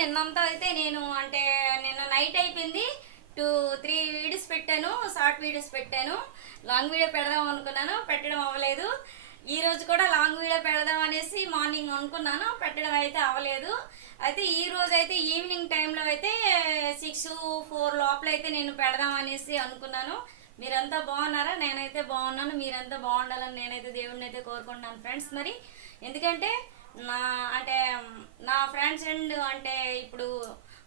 నిన్నంతా అయితే నేను అంటే నిన్న నైట్ అయిపోయింది. టూ త్రీ వీడియోస్ పెట్టాను షార్ట్ వీడియోస్ పెట్టాను. లాంగ్ వీడియో పెడదాం అనుకున్నాను పెట్టడం అవ్వలేదు. ఈ రోజు కూడా లాంగ్ వీడియో పెడదాం అనేసి మార్నింగ్ అనుకున్నాను పెట్టడం అయితే అవ్వలేదు. అయితే ఈ రోజు అయితే ఈవినింగ్ టైంలో అయితే సిక్స్ ఫోర్ లోపల అయితే నేను పెడదాం అనేసి అనుకున్నాను. మీరంతా బాగున్నారా? నేనైతే బాగున్నాను. మీరంతా బాగుండాలని నేనైతే దేవుడిని అయితే కోరుకుంటున్నాను ఫ్రెండ్స్ మరి ఎందుకంటే నా అంటే నా ఫ్రెండ్స్ అండ్ అంటే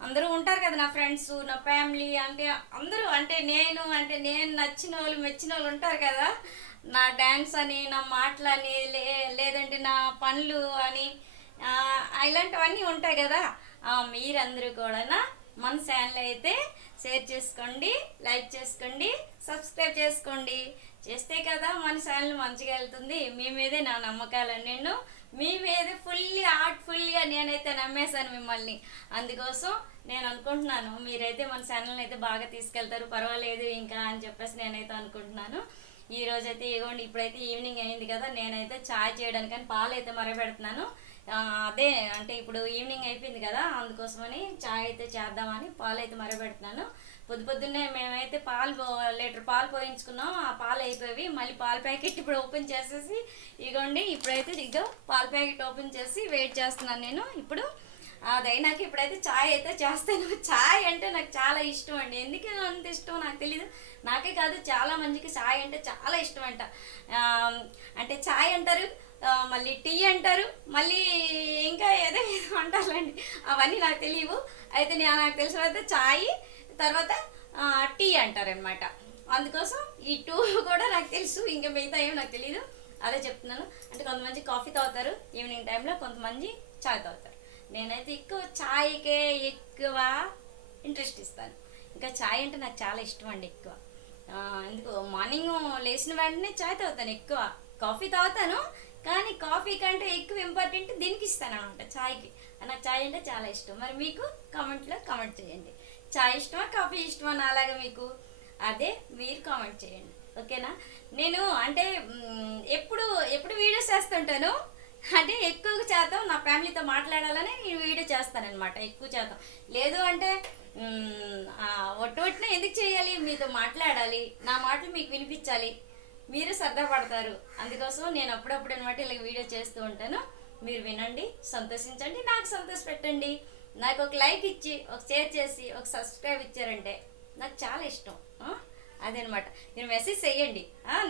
అందరూ ఉంటారు కదా నా ఫ్రెండ్స్ నా ఫ్యామిలీ అంటే అందరూ అంటే నేను అంటే నేను నచ్చిన వాళ్ళు మెచ్చిన వాళ్ళు ఉంటారు కదా. నా డ్యాన్స్ అని నా మాటలని లే లేదంటే నా పనులు అని ఇలాంటివన్నీ ఉంటాయి కదా. మీరందరూ కూడా మన ఛానల్ అయితే షేర్ చేసుకోండి లైక్ చేసుకోండి సబ్స్క్రైబ్ చేసుకోండి. చేస్తే కదా మన ఛానల్ మంచిగా వెళ్తుంది. మీ మీదే నా నమ్మకాలు నేను. మీ మీద ఫుల్లీ హార్ట్ఫుల్గా నేనైతే నమ్మేశాను మిమ్మల్ని. అందుకోసం నేను అనుకుంటున్నాను మీరైతే మన ఛానల్ని అయితే బాగా తీసుకెళ్తారు పర్వాలేదు ఇంకా అని చెప్పేసి నేనైతే అనుకుంటున్నాను. ఈ రోజైతే ఇవ్వండి ఇప్పుడైతే ఈవినింగ్ అయింది కదా నేనైతే చాయ్ చేయడానికని పాలు అయితే మరబెడుతున్నాను. అదే అంటే ఇప్పుడు ఈవినింగ్ అయిపోయింది కదా అందుకోసమని చాయ్ అయితే చేద్దామని పాలు అయితే మరబెడుతున్నాను. పొద్దు పొద్దున్నే మేమైతే పాలు పో- లీటర్ పాలు పోయించుకున్నాం ఆ పాలు అయిపోయి మళ్ళీ పాల ప్యాకెట్ ఇప్పుడు ఓపెన్ చేసేసి ఇగోండి ఇప్పుడైతే ఇగో పాల ప్యాకెట్ ఓపెన్ చేసి వెయిట్ చేస్తున్నాను నేను. ఇప్పుడు అదైనాక ఇప్పుడైతే చాయ్ అయితే చేస్తాను. చాయ్ అంటే నాకు చాలా ఇష్టం అండి. ఎందుకు అంత ఇష్టం నాకు తెలియదు నాకే కాదు చాలా మందికి చాయ్ అంటే చాలా ఇష్టం అంట. అంటే చాయ్ అంటారు మళ్ళీ టీ అంటారు మళ్ళీ ఇంకా ఏదో ఏదో అంటారులేండి. అవన్నీ నాకు తెలియవు. అయితే నేను నాకు తెలిసిన అయితే చాయ్ తర్వాత టీ అంటారనమాట అందుకోసం ఈ టూ కూడా నాకు తెలుసు ఇంకా మిగతా ఏమో నాకు తెలియదు అదే చెప్తున్నాను. అంటే కొంతమంది కాఫీ తాగుతారు ఈవినింగ్ టైంలో కొంతమంది చాయ్ తాగుతారు. నేనైతే ఎక్కువ చాయ్కే ఎక్కువ ఇంట్రెస్ట్ ఇస్తాను. ఇంకా చాయ్ అంటే నాకు చాలా ఇష్టం అండి ఎక్కువ. ఎందుకు మార్నింగ్ లేచిన వెంటనే చాయ్ తాగుతాను ఎక్కువ. కాఫీ తాగుతాను కానీ కాఫీ కంటే ఎక్కువ ఇంపార్టెంట్ దీనికి ఇస్తాను అనమాట చాయ్కి నాకు చాయ్ అంటే చాలా ఇష్టం. మరి మీకు కామెంట్లో కామెంట్ చేయండి. చాయ్ ఇష్టమా కాఫీ ఇష్టమా నాలాగా మీకు? అదే మీరు కామెంట్ చేయండి. ఓకేనా? నేను అంటే ఎప్పుడు ఎప్పుడు వీడియోస్ చేస్తుంటాను అంటే ఎక్కువ శాతం నా ఫ్యామిలీతో మాట్లాడాలని నేను వీడియో చేస్తానమాట ఎక్కువ శాతం. లేదు అంటే ఒట్టొట్టిన ఒట్టు ఎందుకు చేయాలి? మీతో మాట్లాడాలి. నా మాటలు మీకు వినిపించాలి. మీరు సరదా పడతారు. అందుకోసం నేను అప్పుడప్పుడు అనమాట ఇలా వీడియో చేస్తూ ఉంటాను. మీరు వినండి సంతోషించండి నాకు సంతోష పెట్టండి నాకు ఒక లైక్ ఇచ్చి ఒక షేర్ చేసి ఒక సబ్స్క్రైబ్ ఇచ్చారంటే నాకు చాలా ఇష్టం. అదనమాట. మీరు మెసేజ్ చేయండి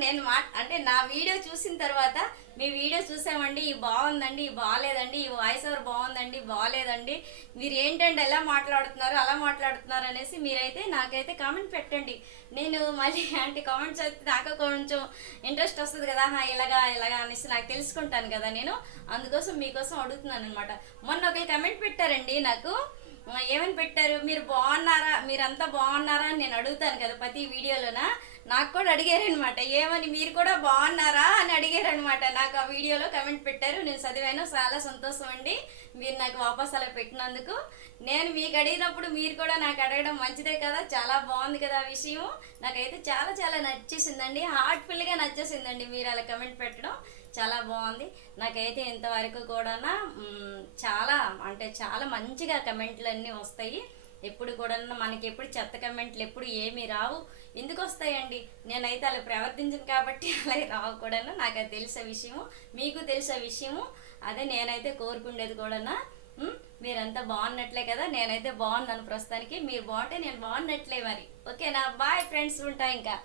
నేను మా అంటే నా వీడియో చూసిన తర్వాత మీ వీడియో చూసామండి ఈ బాగుందండి ఈ బాగాలేదండి ఈ వాయిస్ ఓవర్ బాగుందండి బాగాలేదండి మీరు ఏంటండి ఎలా మాట్లాడుతున్నారు అలా మాట్లాడుతున్నారు అనేసి మీరైతే నాకైతే కామెంట్ పెట్టండి. నేను మళ్ళీ అంటే కామెంట్స్ అయితే నాకు కొంచెం ఇంట్రెస్ట్ వస్తుంది కదా ఇలాగా ఇలాగా అనేసి నాకు తెలుసుకుంటాను కదా నేను. అందుకోసం మీకోసం అడుగుతున్నాను అనమాట మొన్న ఒకరు కమెంట్ పెట్టారండి నాకు. ఏమని పెట్టారు? మీరు బాగున్నారా? మీరంతా బాగున్నారా అని నేను అడుగుతాను కదా ప్రతి వీడియోలోన? నాకు కూడా అడిగారనమాట ఏమని? మీరు కూడా బాగున్నారా అని అడిగారనమాట నాకు ఆ వీడియోలో కమెంట్ పెట్టారు. నేను చదివాను. చాలా సంతోషం అండి. మీరు నాకు వాపస్ అలా పెట్టినందుకు. నేను మీకు అడిగినప్పుడు మీరు కూడా నాకు అడగడం మంచిదే కదా. చాలా బాగుంది కదా ఆ విషయం. నాకైతే చాలా చాలా నచ్చేసిందండి. హార్ట్ఫుల్గా నచ్చేసిందండి మీరు అలా కమెంట్ పెట్టడం. చాలా బాగుంది. నాకైతే ఇంతవరకు కూడా చాలా అంటే చాలా మంచిగా కమెంట్లు అన్నీ వస్తాయి. ఎప్పుడు కూడా మనకి ఎప్పుడు చెత్త కమెంట్లు ఎప్పుడు ఏమీ రావు. ఎందుకు వస్తాయండి? నేనైతే అలా ప్రవర్తించను కాబట్టి అలా రావు కూడా నాకు అది తెలిసే విషయము. మీకు తెలిసే విషయము. అదే నేనైతే కోరుకుండేది కూడా మీరంతా బాగున్నట్లే కదా? నేనైతే బాగున్నాను ప్రస్తుతానికి. మీరు బాగుంటే నేను బాగున్నట్లే మరి. ఓకేనా? బాయ్ ఫ్రెండ్స్ ఉంటాయి ఇంకా.